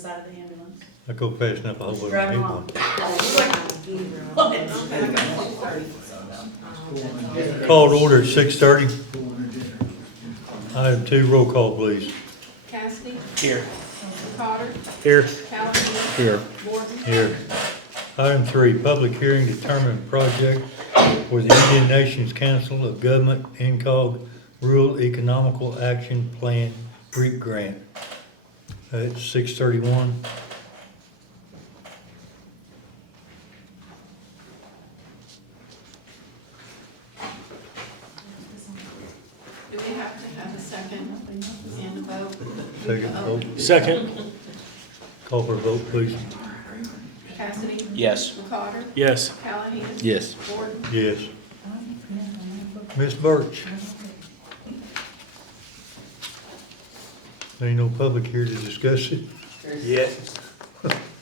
side of the ambulance. I go fast enough, I hope I don't Driving hit along. one. Call to order at 6:30. Item 2, roll call, please. Cassidy, Here. Cotter, Here. Callahan, Here. Morton, Here. Item 3, public hearing to determine project for the Indian Nations Council of Government, INCOG, Rural Economical Action Plan, REAP grant. It's 6:31. do we have to have a second and a vote? Second vote. Second. Call for a vote, please. Cassidy? Yes. Cotter, Yes. Callahan? Yes. Morton? Yes. Ms. Birch? Ain't no public here to discuss it. Yeah.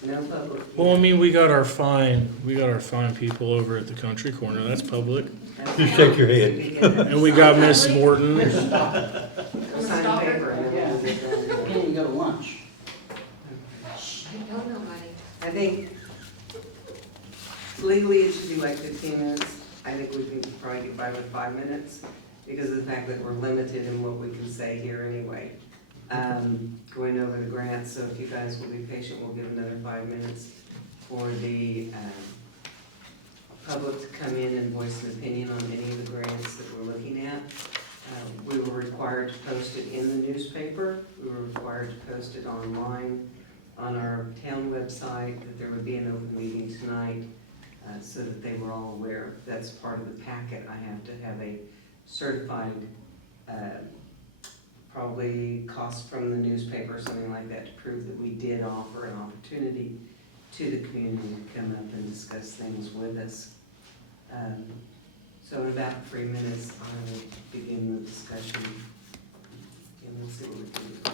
No public. Well, I mean, we got our fine people over at the country corner, that's public. Just shake your head. And we got Miss Morton. Sign paper and then we'll get done. Then you go to lunch. I think legally it should be like 15 minutes. I think we can probably get by with 5 minutes because of the fact that we're limited in what we can say here anyway. Going over the grant, so if you guys will be patient, we'll give another 5 minutes for the public to come in and voice an opinion on any of the grants that we're looking at. We were required to post it in the newspaper. We were required to post it online on our town website, that there would be an open meeting tonight, so that they were all aware. That's part of the packet. I have to have a certified, probably cost from the newspaper, or something like that, to prove that we did offer an opportunity to the community to come up and discuss things with us. So in about 3 minutes, I will begin the discussion, and we'll see what we can do.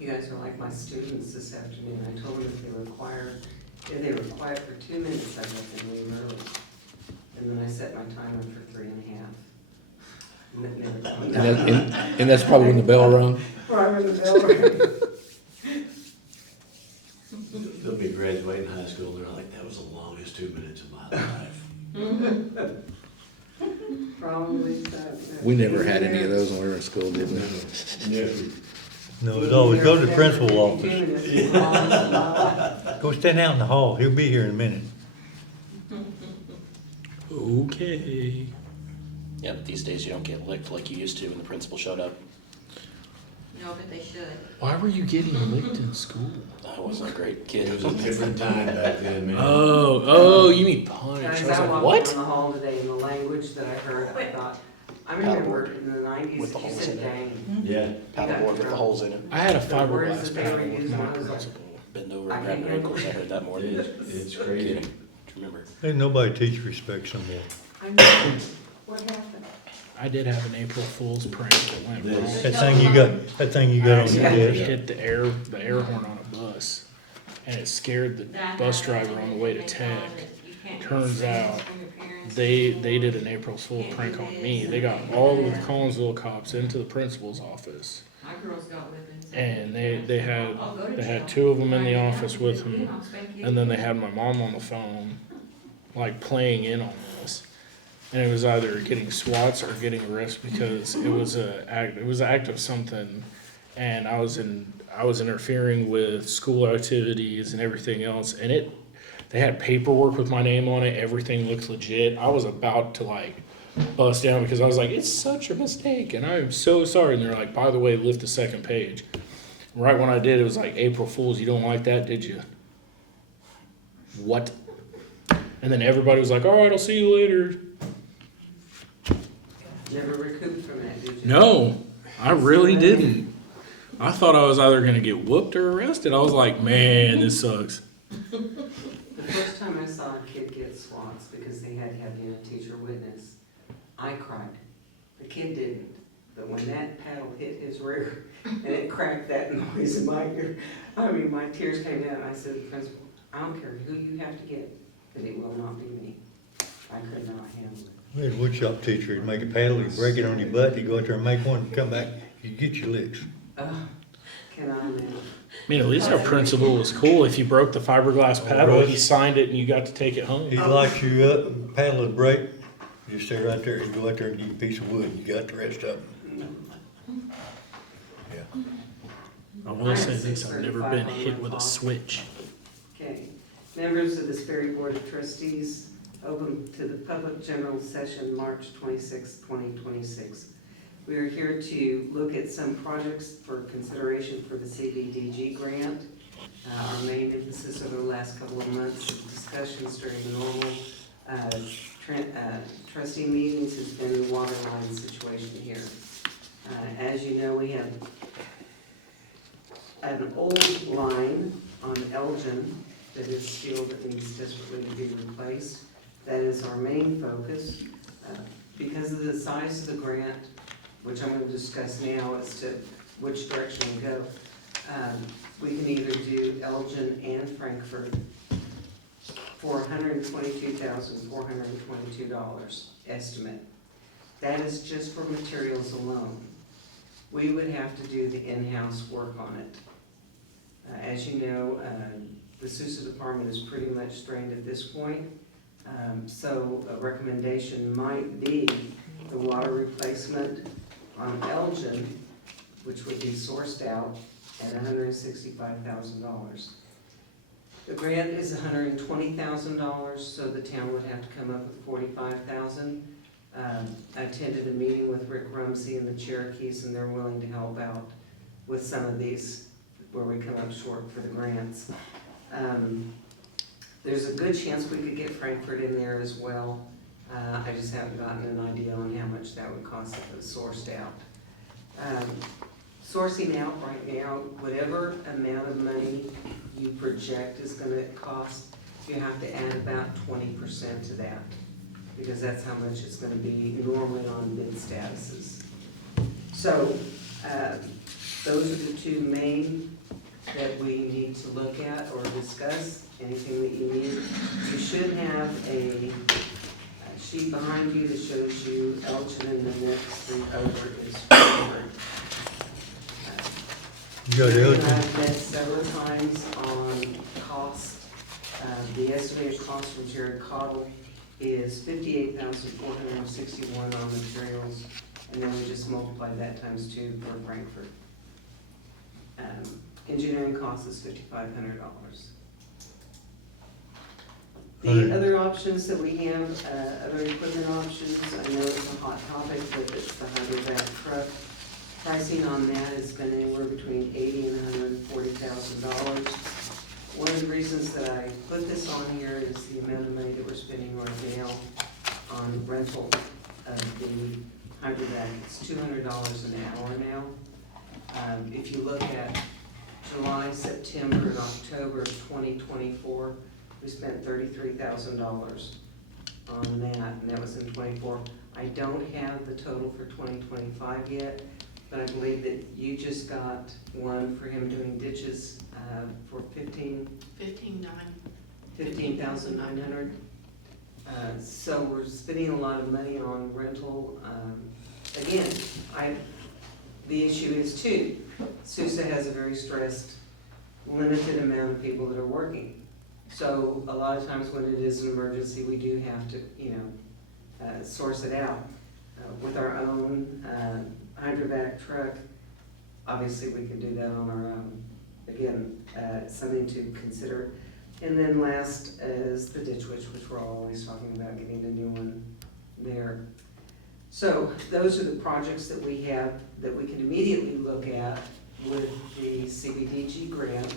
You guys are like my students this afternoon. I told them if they were quiet for 2 minutes, I'd let them leave early. And then I set my timer for 3.5. And it never came down. And that's probably when the bell rung. Right when the bell rang. They'll be graduating high school, they're like, that was the longest 2 minutes of my life. Probably so. We never had any of those when we were in school, did we? Never. No, it's always go to the principal's 2 office. minutes is the longest of my life. Go stand out in the hall. He'll be here in a minute. Okay. Yeah, but these days you don't get licked like you used to when the principal showed up. No, but they should. Why were you getting licked in school? I wasn't a great It kid. was a different time back then, man. Oh, you mean punch. Guys, I was I like, walked what? down the hall today and the language that I heard, I thought, I remember in the 90s, With the you holes said in it. dang. Yeah. Paddleboard with the holes in it. I had a The words fiberglass that they paddle were with using, my I was like, principal. Bend over I and grab can't your ankles. I heard that more than It's crazy. kidding. Remember. Ain't nobody teach respect no more. I know. What happened? I did have an April Fool's prank that went wrong. That thing you got on your I desk. hit the air horn on a bus, and it scared the bus driver on the way to tech. Turns out they did an April Fool prank on me. They got all of the Collinsville cops into the principal's office, My girls got whippings. and they had 2 of them in the office with them, and then they had my mom on the phone, like playing in on this. And it was either getting swats or getting arrested because it was an act of something, and I was interfering with school activities and everything else, and they had paperwork with my name on it. Everything looked legit. I was about to like bust down because I was like, it's such a mistake, and I'm so sorry. And they're like, by the way, lift the second page. Right when I did, it was like, April Fools, you don't like that, did you? What? And then everybody was like, all right, I'll see you later. Never recouped from that, did you? No, I really didn't. I thought I was either going to get whooped or arrested. I was like, man, this sucks. The first time I saw a kid get swats because they had to have, teacher witness, I cried. The kid didn't. But when that paddle hit his rear and it cracked that noise in my ear, my tears came down. I said to the principal, I don't care who you have to get, but it will not be me. I could not handle it. We had a woodshop teacher, he'd make a paddle, he'd break it on your butt, he'd go out there and make one, come back, you'd get your licks. Can I now? I mean, at least our principal was cool. If you broke the fiberglass paddle, he signed it and you got to take it home. He'd light you up, and paddle would break, you stay right there, he'd go out there and give you a piece of wood, you got the rest of them. Yeah. I will say this, I've never been hit with a switch. Okay. Members of the Sperry Board of Trustees, open to the public general session, March 26, 2026. We are here to look at some projects for consideration for the CDBG grant. Our main emphasis over the last couple of months of discussions during the normal trustee meetings has been the water line situation here. As you know, we have an old line on Elgin that is steel that needs desperately to be replaced. That is our main focus. Because of the size of the grant, which I'm going to discuss now as to which direction we go, we can either do Elgin and Frankfurt for $122,422 estimate. That is just for materials alone. We would have to do the in-house work on it. As you know, the Sousa department is pretty much strained at this point. So a recommendation might be the water replacement on Elgin, which would be sourced out at $165,000. The grant is $120,000, so the town would have to come up with $45,000. I attended a meeting with Rick Rumsey and the Cherokees, and they're willing to help out with some of these where we come up short for the grants. There's a good chance we could get Frankfurt in there as well. I just haven't gotten an idea on how much that would cost if it was sourced out. Sourcing out right now, whatever amount of money you project is going to cost, you have to add about 20% to that, because that's how much it's going to be normally on bid statuses. So those are the two main that we need to look at or discuss. Anything that you need. You should have a sheet behind you that shows you Elgin, and the next street over is Frankfurt. You got Elgin? I've met several times on cost. The estimated cost from Jared Cottle is $58,461 on materials, and then we just multiply that times 2 for Frankfurt. Engineering cost is $5,500. The other options that we have, other equipment options, I know it's a hot topic, but it's the hydrovac truck. Pricing on that has been anywhere between $80,000 and $140,000. One of the reasons that I put this on here is the amount of money that we're spending right now on rental of the hydrovac. It's $200 an hour now. If you look at July, September, and October of 2024, we spent $33,000 on that, and that was in '24. I don't have the total for 2025 yet, but I believe that you just got one for him doing ditches for $15,900. So we're spending a lot of money on rental. Again, the issue is too, Sousa has a very stressed, limited amount of people that are working. So a lot of times when it is an emergency, we do have to, source it out. With our own hydrovac truck, obviously we can do that on our own. Again, something to consider. And then last is the ditch witch, which we're always talking about getting a new one there. So those are the projects that we have that we can immediately look at with the CBDG grant.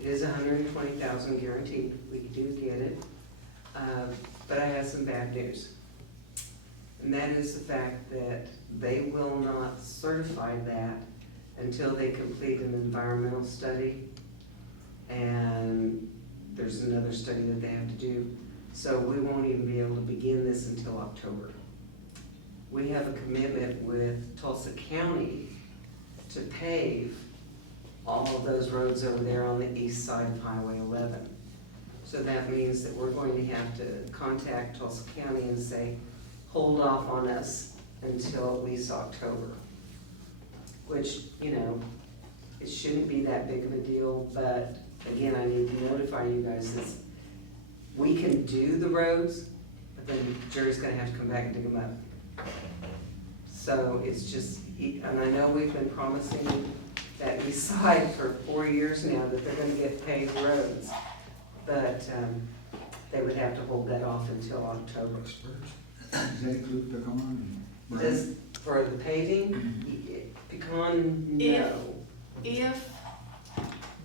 It is $120,000 guaranteed. We do get it. But I have some bad news. And that is the fact that they will not certify that until they complete an environmental study. And there's another study that they have to do. So we won't even be able to begin this until October. We have a commitment with Tulsa County to pave all of those roads over there on the east side of Highway 11. So that means that we're going to have to contact Tulsa County and say, hold off on us until at least October. Which, you know, it shouldn't be that big of a deal, but again, I need to notify you guys that we can do the roads, but then Jerry's gonna have to come back and dig them up. So it's just, and I know we've been promising that east side for 4 years now that they're gonna get paved roads. But, they would have to hold that off until October. Does that include pecan and? This, for the paving, pecan, no. If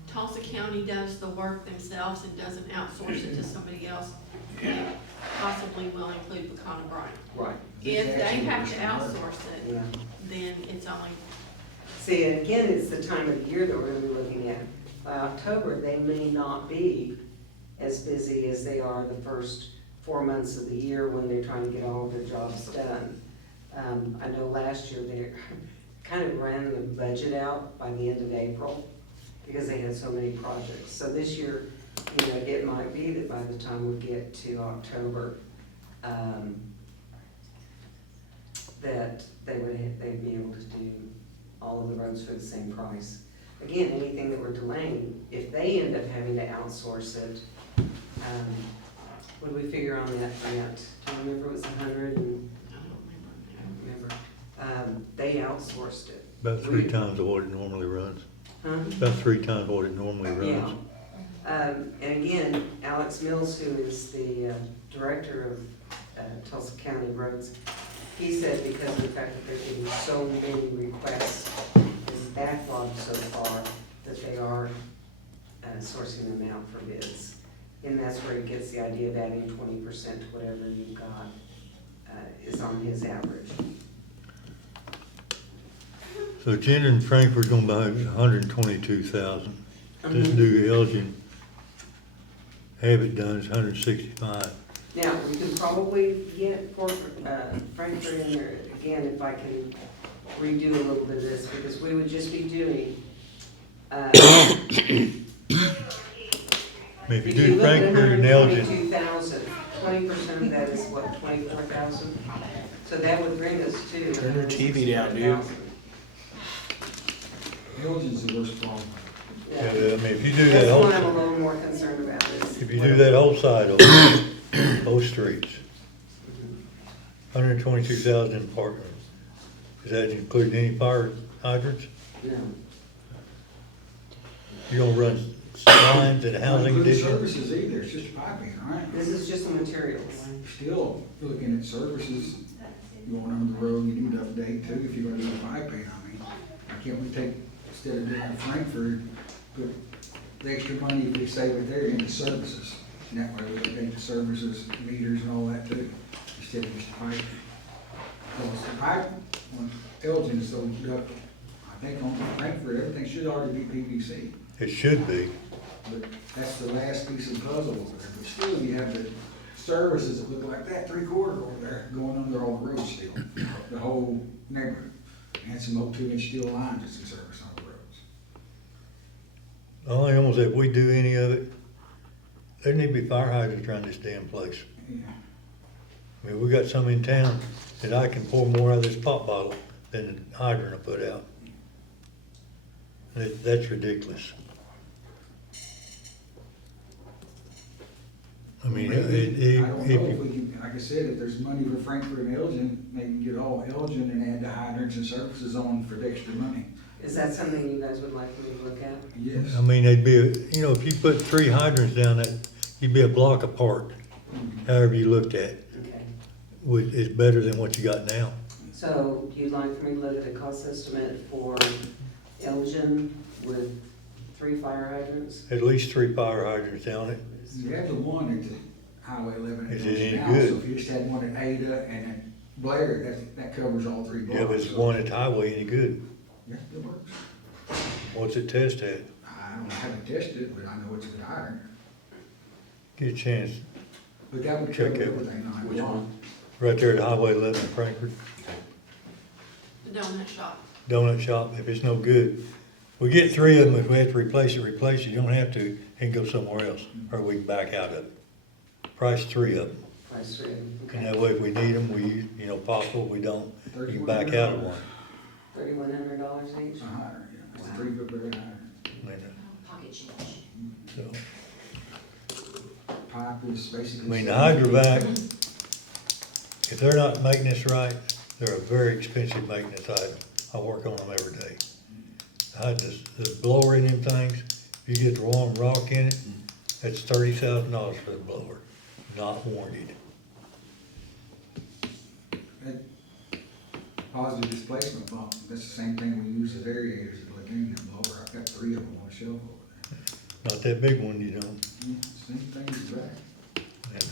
Tulsa County does the work themselves and doesn't outsource it to somebody else, it possibly will include pecan and brine. Right. If they have to outsource it, Yeah. then it's only, See, and again, it's the time of the year that we're gonna be looking at. By October, they may not be as busy as they are the first 4 months of the year when they're trying to get all of their jobs done. I know last year they kind of ran the budget out by the end of April because they had so many projects. So this year, you know, it might be that by the time we get to October, that they'd be able to do all of the roads for the same price. Again, anything that we're delaying, if they end up having to outsource it, what do we figure on that grant? Do you remember it was 100 and, I don't remember. I don't remember. They outsourced it. About 3 times what it normally runs. Huh? About 3 times what it normally Yeah. runs. And again, Alex Mills, who is the director of Tulsa County Roads, he said because of the fact that they're getting so many requests and backlogged so far, that they are sourcing them out for bids. And that's where he gets the idea of adding 20% to whatever you've got, is on his average. So Jen and Frankfurt's gonna buy 122,000. This new Elgin, have it done is 165. Now, we can probably get for Frankfurt in there again if I can redo a little bit of this, because we would just be doing, I mean, if you if do you look at Frankfurt and Elgin, 122,000, 20% of that is what, 24,000? So that would bring us to. Turn your TV down, dude. 165,000. Elgin's the worst problem. yeah, I Yeah. mean, if you do that That's whole, what I'm a little more concerned about is. if you do that whole side over, both streets, 122,000 in Parkland. Does that include any fire hydrants? No. You're gonna run lines and housing Not including addition? services either, it's just piping, right? This is just the materials. Still looking at services, going on the road, you need to update too, if you're gonna do the piping, I mean, why can't we take, instead of doing Frankfurt, put the extra money if we save it there into services? And that way we update the services, meters and all that too, instead of just piping. Because the pipe, when Elgin is so up, I think on Frankfurt, everything should already be PVC. It should be. But that's the last piece of the puzzle over there, but still you have the services that look like that, 3/4 over there, going under all the roads still, the whole neighborhood. And some old 2-inch steel lines that's in service on the roads. The only almost if we do any of it, there need to be fire hydrants around this damn place. Yeah, I mean, we got some in town that I can pour more out of this pop bottle than the hydrant will put out. That's ridiculous. I mean, maybe, I don't know if if, we can, like I said, if there's money for Frankfurt and Elgin, maybe get all Elgin and add the hydrants and services on for the extra money. Is that something you guys would like me to look at? Yes. I mean, they'd be, if you put 3 hydrants down that, you'd be a block apart, however you looked at it, Okay. which is better than what you got now. So you'd like for me to look at a cost estimate for Elgin with 3 fire hydrants? At least 3 fire hydrants down it. You have the one at the Highway 11 Is it any now, good? so if you just had one at Ada and at Blair, that covers all 3 blocks. Yeah, but it's so- one at highway any good. Yeah, it works. What's it test at? I haven't tested it, but I know it's a good iron. Get a chance, But that would Check cover it. everything on Which one? right there at Highway 11 in Frankfurt, The donut shop. donut shop, if it's no good. We get 3 of them, if we have to replace it, you don't have to, and go somewhere else, or we can back out of it. Price 3 of them. Price written, And okay. that way, if we need them, we, you know, possible, we don't, you can back out of one. $3,100 each? It's a higher, yeah, it's a 3-foot barrel higher. I mean, so, Pipe is I basically. mean, the hydrovac, if they're not maintenance right, they're a very expensive maintenance item. I work on them every day. The blower in them things, if you get the wrong rock in it, that's $30,000 for the blower, not warranted. That positive displacement pump, that's the same thing we use as aerators at the lagoon blower. I've got 3 of them on the shelf over Not that big one, you don't. there. Same thing as that. And,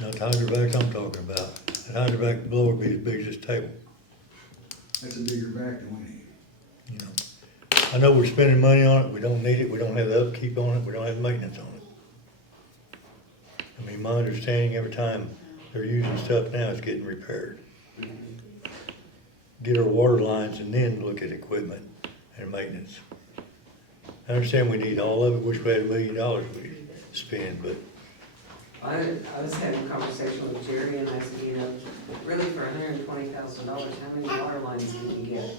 not the hydrovacs I'm talking about. That hydrovac blower be as big as this table, That's a bigger vac than we need. you know. I know we're spending money on it, we don't need it, we don't have the upkeep on it, we don't have maintenance on it. I mean, my understanding, every time they're using stuff now, it's getting repaired. Get our water lines and then look at equipment and maintenance. I understand we need all of it, wish we had $1 million we spend, but I was having a conversation with Jerry and I said, you know, really for $120,000, how many water lines can you get?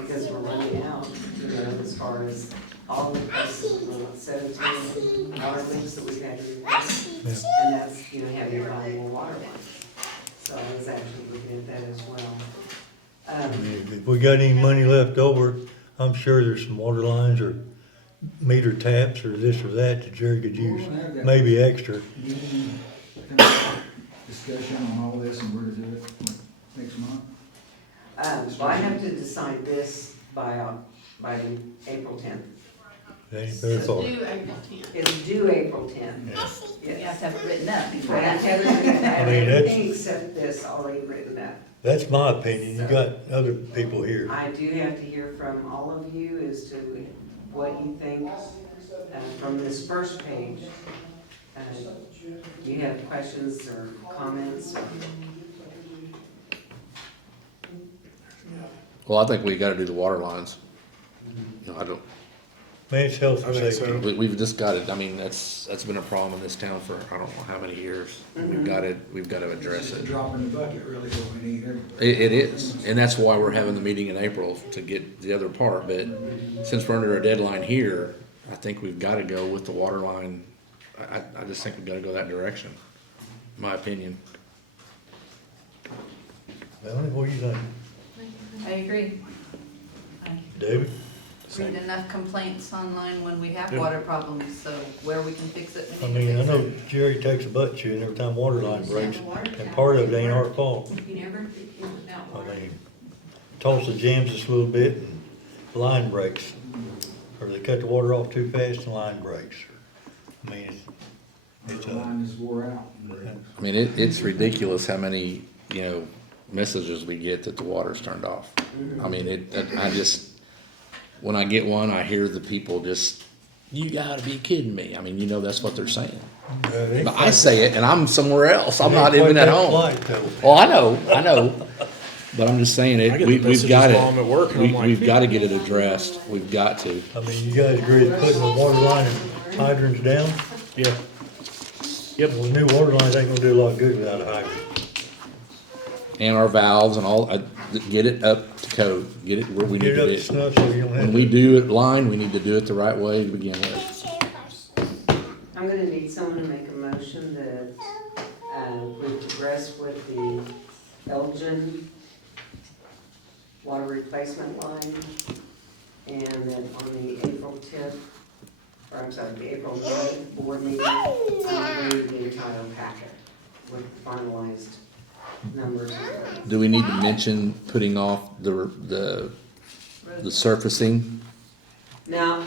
Because we're running out, you know, as far as all the places, 17 water leaks that we've had to replace. yeah. And that's, you know, having to buy more water lines. So I was actually looking at that as well. I mean, if we got any money left over, I'm sure there's some water lines or meter taps or this or that Jerry could use, maybe extra. Any kind of discussion on all this and where to do it next month? Well, I have to decide this by April 10th. That ain't very It's far. due April 10th. It's due April 10th. Yeah. You have to have it written up I before that. have everything, I have I mean, that's- everything except this already written up. That's my opinion. You got other people here. I do have to hear from all of you as to what you think from this first page. Do you have questions or comments? Well, I think we gotta do the water lines. You know, I don't, Man, it's health I and think safety. so. we've just got it, I mean, that's been a problem in this town for, I don't know how many years. We've got to address It's just a it. drop in the bucket, really, what we need everywhere. It is, and that's why we're having the meeting in April to get the other part, but since we're under a deadline here, I think we've gotta go with the water line. I just think we've gotta go that direction, my opinion. Melanie, what do you think? I agree. I David? read enough complaints online when we have Yeah. water problems, so where we can fix it, I we need mean, I to know fix it. Jerry takes a butt chewing every time water line breaks, and part of it ain't our fault. You never did it without I water. mean, Tulsa jams us a little bit and the line breaks. Or they cut the water off too fast and the line breaks. I mean, it's The line is wore out. I mean, it's ridiculous how many, you know, messages we get that the water's turned off. I mean, I just, when I get one, I hear the people just, you gotta be kidding me. I mean, you know, that's what they're saying. But I say it and I'm somewhere else. I'm not even at home. Oh, I know. But I'm just saying I it, get the we've messages got while I'm at work, and I'm like, we've gotta get it addressed. We've got to. I mean, you guys agree with putting the water line and hydrants down? Yeah. Yep. Well, new water lines ain't gonna do a lot of good without a hydrant. And our valves and all, get it up to code, get it where we need Get it to up be. to snuff so you don't have When we to. do it line, we need to do it the right way to begin with. I'm gonna need someone to make a motion that we progress with the Elgin water replacement line, and that on the April 10th, or I'm sorry, the April 9th board meeting, I'll bring the entire packet with finalized numbers. Do we need to mention putting off the surfacing? Now,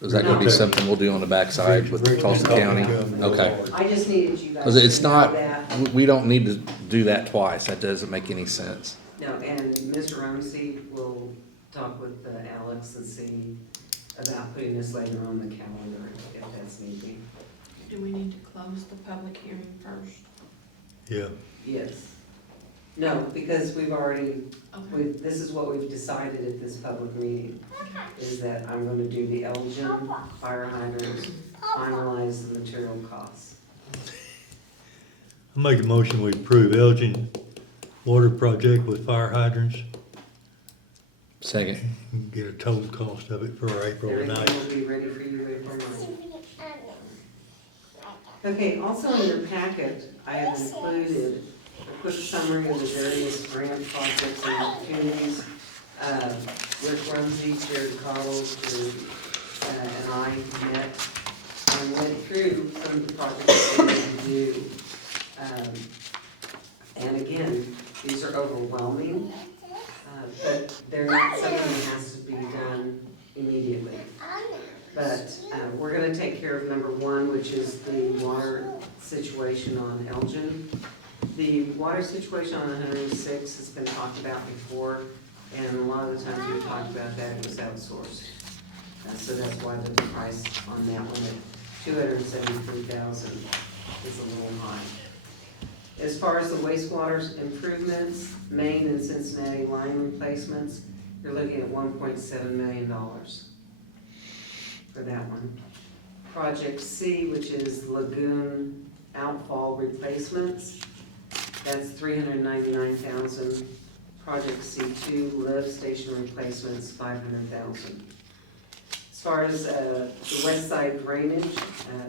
Is that gonna be No. something we'll do on the backside with Tulsa County? Okay. I just needed you guys Cause to it's know not, that. we don't need to do that twice. That doesn't make any sense. No, and Mr. Ramsey will talk with Alex and see about putting this later on the calendar if that's need be. Do we need to close the public hearing first? Yeah, Yes. No, because we've already, Okay. this is what we've decided at this public meeting, is that I'm gonna do the Elgin fire hydrants, finalize the material costs. I make a motion we approve Elgin water project with fire hydrants. Second. Get a total cost of it for April Everything 9th. will be ready for you April 9th. Okay, also in your packet, I have included a quick summary of the various grant projects and opportunities. Rick Rumsey, Jared Cottles, and I met and went through some of the projects that we need to do. And again, these are overwhelming, but they're not something that has to be done immediately. But we're gonna take care of number one, which is the water situation on Elgin. The water situation on 106 has been talked about before, and a lot of the times we've talked about that, it was outsourced. So that's why the price on that one at $273,000 is a little high. As far as the wastewater improvements, Maine and Cincinnati line replacements, you're looking at $1.7 million for that one. Project C, which is lagoon outfall replacements, that's $399,000. Project C2, lift station replacements, $500,000. As far as the west side drainage,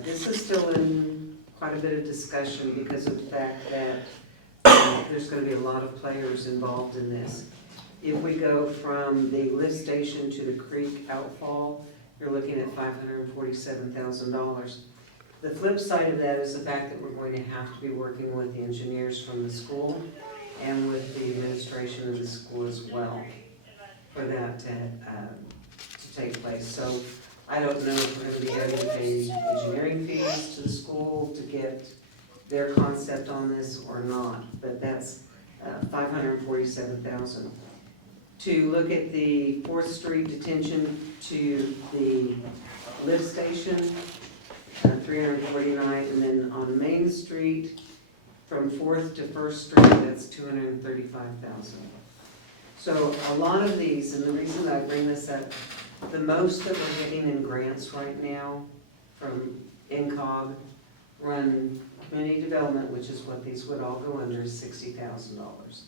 this is still in quite a bit of discussion because of the fact that there's going to be a lot of players involved in this. If we go from the lift station to the creek outfall, you're looking at $547,000. The flip side of that is the fact that we're going to have to be working with the engineers from the school and with the administration of the school as well for that to take place. So I don't know if we're going to be having to pay engineering fees to the school to get their concept on this or not, but that's $547,000. To look at the 4th Street detention to the lift station, $349,000, and then on Main Street from 4th to 1st Street, that's $235,000. So a lot of these, and the reason that I bring this up, the most that we're getting in grants right now from NCOG run community development, which is what these would all go under, is $60,000.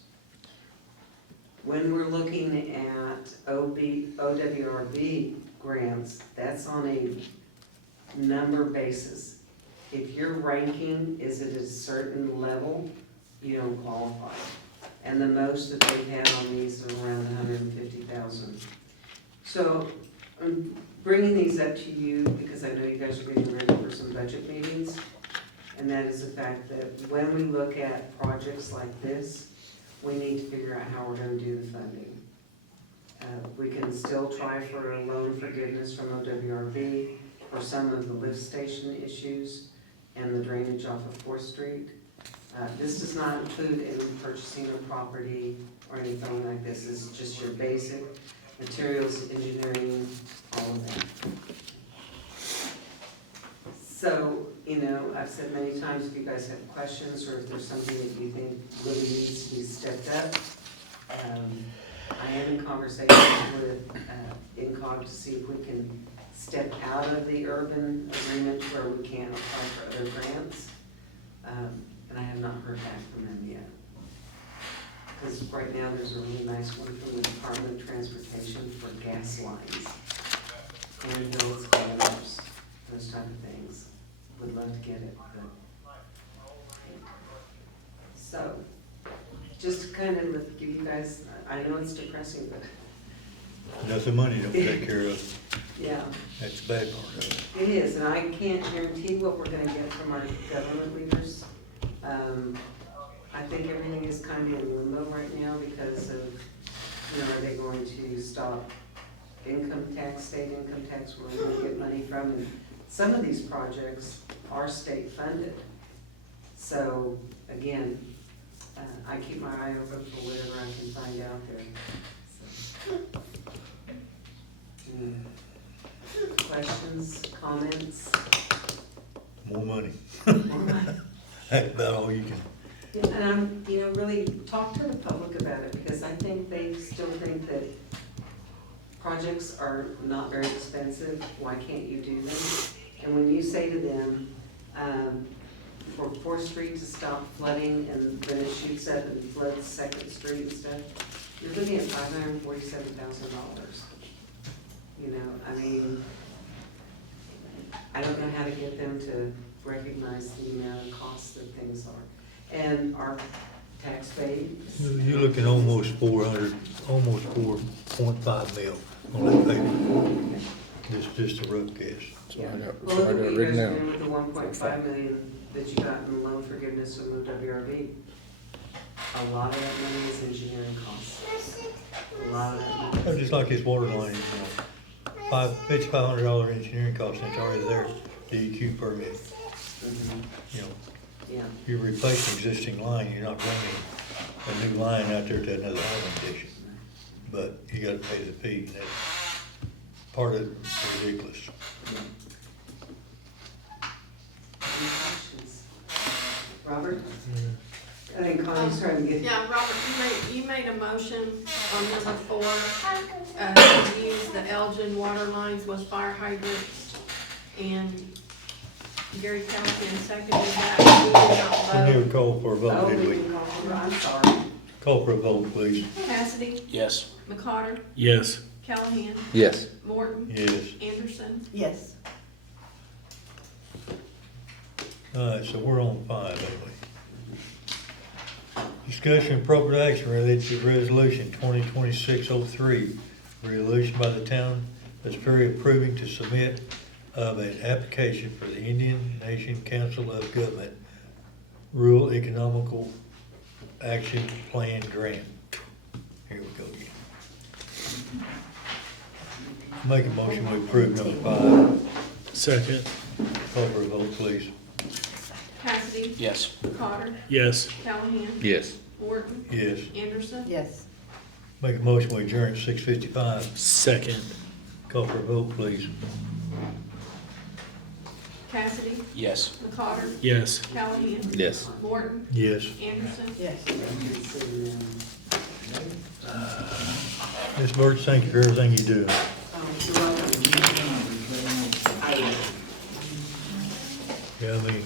When we're looking at OWRB grants, that's on a number basis. If your ranking is at a certain level, you don't qualify. And the most that they've had on these are around $150,000. So I'm bringing these up to you because I know you guys are getting ready for some budget meetings. And that is the fact that when we look at projects like this, we need to figure out how we're going to do the funding. We can still try for a loan forgiveness from OWRB for some of the lift station issues and the drainage off of 4th Street. This does not include any purchasing of property or anything like this. It's just your basic materials, engineering, all of that. So, you know, I've said many times, if you guys have questions or if there's something that you think really needs to be stepped up, I am in conversations with NCOG to see if we can step out of the urban agreement where we can't apply for other grants. And I have not heard back from them yet. Because right now there's a really nice one from the Department of Transportation for gas lines. Cornfields, gutters, those type of things. Would love to get it, but. So, just to kind of give you guys, I know it's depressing, but. Nothing money don't take care of. Yeah. That's the bad part of it. It is, and I can't guarantee what we're gonna get from our government leaders. I think everything is kind of in limbo right now because of, you know, are they going to stop income tax, state income tax, where we're gonna get money from? And some of these projects are state funded. So, again, I keep my eye open for whatever I can find out there. So. Questions, comments? More money. More money? That's about all you can. Yeah, and I'm, you know, really talk to the public about it because I think they still think that projects are not very expensive. Why can't you do them? And when you say to them, for Fourth Street to stop flooding and then it shoots up and floods Second Street and stuff, you're looking at $547,000. You know, I mean, I don't know how to get them to recognize the amount of costs that things are. And our tax base. You're looking almost 4.5 mil on that paper. Just a rough guess. So I got, Well, so look I at got what it you written guys are down. doing with the 1.5 million that you got in loan forgiveness from OWRB. A lot of that money is engineering costs. A lot of that money. Just like his water line, you know, $5,500 engineering cost, and it's already there, DEQ permit. Mhm. You know, Yeah, you replace an existing line, you're not bringing a new line out there to another housing station. But you gotta pay the fee, and that's part of it is ridiculous. any questions? Robert? I think Connie's trying to get. Yeah, Robert, you made a motion on number 4, to use the Elgin water lines with fire hydrants, and Gary Callahan seconded that. We did We not never vote. called for a vote, Oh, did we we? can call for, I'm sorry. Call for a vote, please. Cassidy, Yes. McCotter, Yes. Callahan, Yes. Morton, Yes. Anderson. Yes. Alright, so we're on 5, ain't we? Discussion appropriate action related to resolution 2026-03, resolution by the town of Sperry approving to submit of an application for the Indian Nation Council of Government Rural Economical Action Plan Grant. Here we go again. Make a motion we approve number 5. Second. Call for a vote, please. Cassidy, Yes. McCotter, Yes. Callahan, Yes. Morton, Yes. Anderson. Yes. Make a motion we adjourn at 6:55. Second. Call for a vote, please. Cassidy, Yes. McCotter, Yes. Callahan, Yes. Morton, Yes. Anderson. Yes. Ms. Birch, thank you for everything you do. You're welcome. Yeah, I mean,